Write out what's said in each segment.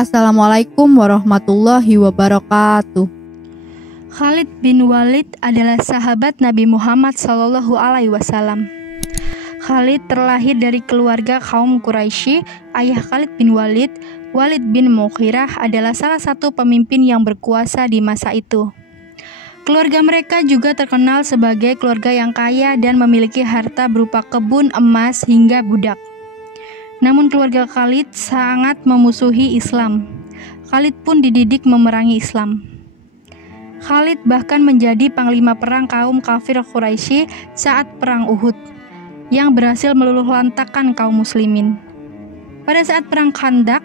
Assalamualaikum warahmatullahi wabarakatuh. Khalid bin Walid adalah sahabat Nabi Muhammad SAW. Khalid terlahir dari keluarga kaum Quraisy. Ayah Khalid bin Walid, Walid bin Mughirah, adalah salah satu pemimpin yang berkuasa di masa itu. Keluarga mereka juga terkenal sebagai keluarga yang kaya dan memiliki harta berupa kebun emas hingga budak. Namun keluarga Khalid sangat memusuhi Islam. Khalid pun dididik memerangi Islam. Khalid bahkan menjadi panglima perang kaum kafir Quraisy saat perang Uhud, yang berhasil meluluhlantakkan kaum muslimin. Pada saat perang Khandaq,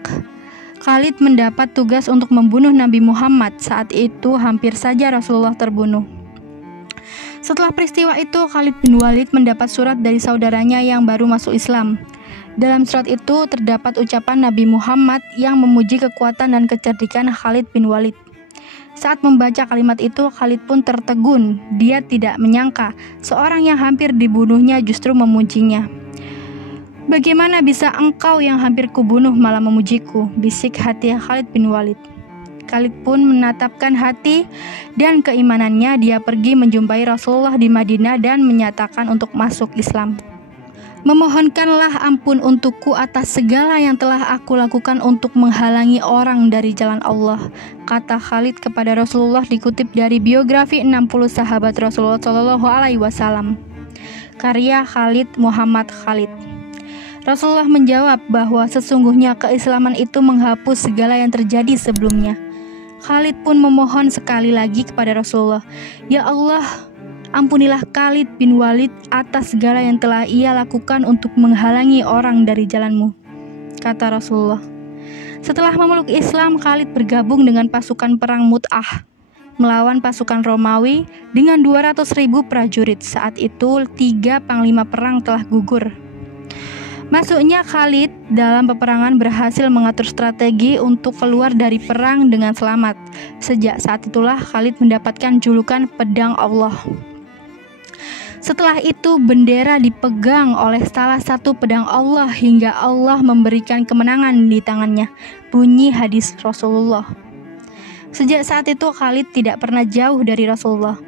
Khalid mendapat tugas untuk membunuh Nabi Muhammad. Saat itu hampir saja Rasulullah terbunuh. Setelah peristiwa itu, Khalid bin Walid mendapat surat dari saudaranya yang baru masuk Islam. Dalam surat itu terdapat ucapan Nabi Muhammad yang memuji kekuatan dan kecerdikan Khalid bin Walid. Saat membaca kalimat itu, Khalid pun tertegun. Dia tidak menyangka seorang yang hampir dibunuhnya justru memujinya. "Bagaimana bisa engkau yang hampir kubunuh malah memujiku?" bisik hati Khalid bin Walid. Khalid pun menatapkan hati dan keimanannya. Dia pergi menjumpai Rasulullah di Madinah dan menyatakan untuk masuk Islam. "Memohonkanlah ampun untukku atas segala yang telah aku lakukan untuk menghalangi orang dari jalan Allah," kata Khalid kepada Rasulullah, dikutip dari biografi 60 sahabat Rasulullah SAW. Karya Khalid Muhammad Khalid. Rasulullah menjawab bahwa sesungguhnya keislaman itu menghapus segala yang terjadi sebelumnya. Khalid pun memohon sekali lagi kepada Rasulullah, "Ya Allah, ampunilah Khalid bin Walid atas segala yang telah ia lakukan untuk menghalangi orang dari jalanmu," kata Rasulullah. Setelah memeluk Islam, Khalid bergabung dengan pasukan perang Mu'tah melawan pasukan Romawi dengan 200.000 prajurit. Saat itu 3 panglima perang telah gugur. Masuknya Khalid dalam peperangan berhasil mengatur strategi untuk keluar dari perang dengan selamat. Sejak saat itulah Khalid mendapatkan julukan Pedang Allah. Setelah itu bendera dipegang oleh salah satu pedang Allah hingga Allah memberikan kemenangan di tangannya. Bunyi hadis Rasulullah. Sejak saat itu Khalid tidak pernah jauh dari Rasulullah.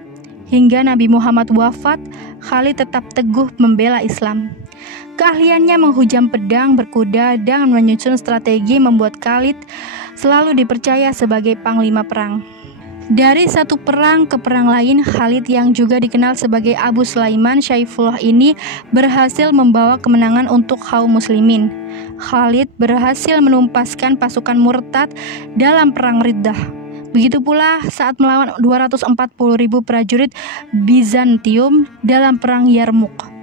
Hingga Nabi Muhammad wafat, Khalid tetap teguh membela Islam. Keahliannya menghujam pedang, berkuda, dan menyusun strategi membuat Khalid selalu dipercaya sebagai panglima perang. Dari satu perang ke perang lain, Khalid yang juga dikenal sebagai Abu Sulaiman Syaifullah ini berhasil membawa kemenangan untuk kaum muslimin. Khalid berhasil menumpaskan pasukan murtad dalam perang Riddah. Begitu pula saat melawan 240.000 prajurit Bizantium dalam perang Yarmuk.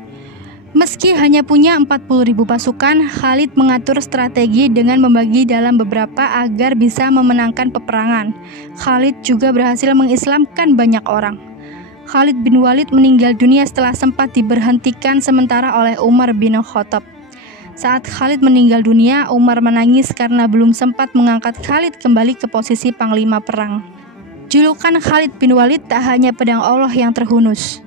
Meski hanya punya 40.000 pasukan, Khalid mengatur strategi dengan membagi dalam beberapa agar bisa memenangkan peperangan. Khalid juga berhasil mengislamkan banyak orang. Khalid bin Walid meninggal dunia setelah sempat diberhentikan sementara oleh Umar bin Khattab. Saat Khalid meninggal dunia, Umar menangis karena belum sempat mengangkat Khalid kembali ke posisi panglima perang. Julukan Khalid bin Walid tak hanya pedang Allah yang terhunus.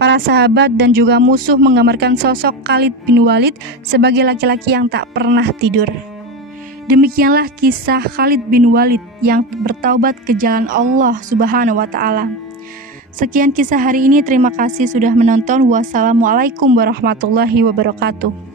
Para sahabat dan juga musuh menggambarkan sosok Khalid bin Walid sebagai laki-laki yang tak pernah tidur. Demikianlah kisah Khalid bin Walid yang bertaubat ke jalan Allah Subhanahu wa Ta'ala. Sekian kisah hari ini. Terima kasih sudah menonton. Wassalamualaikum warahmatullahi wabarakatuh.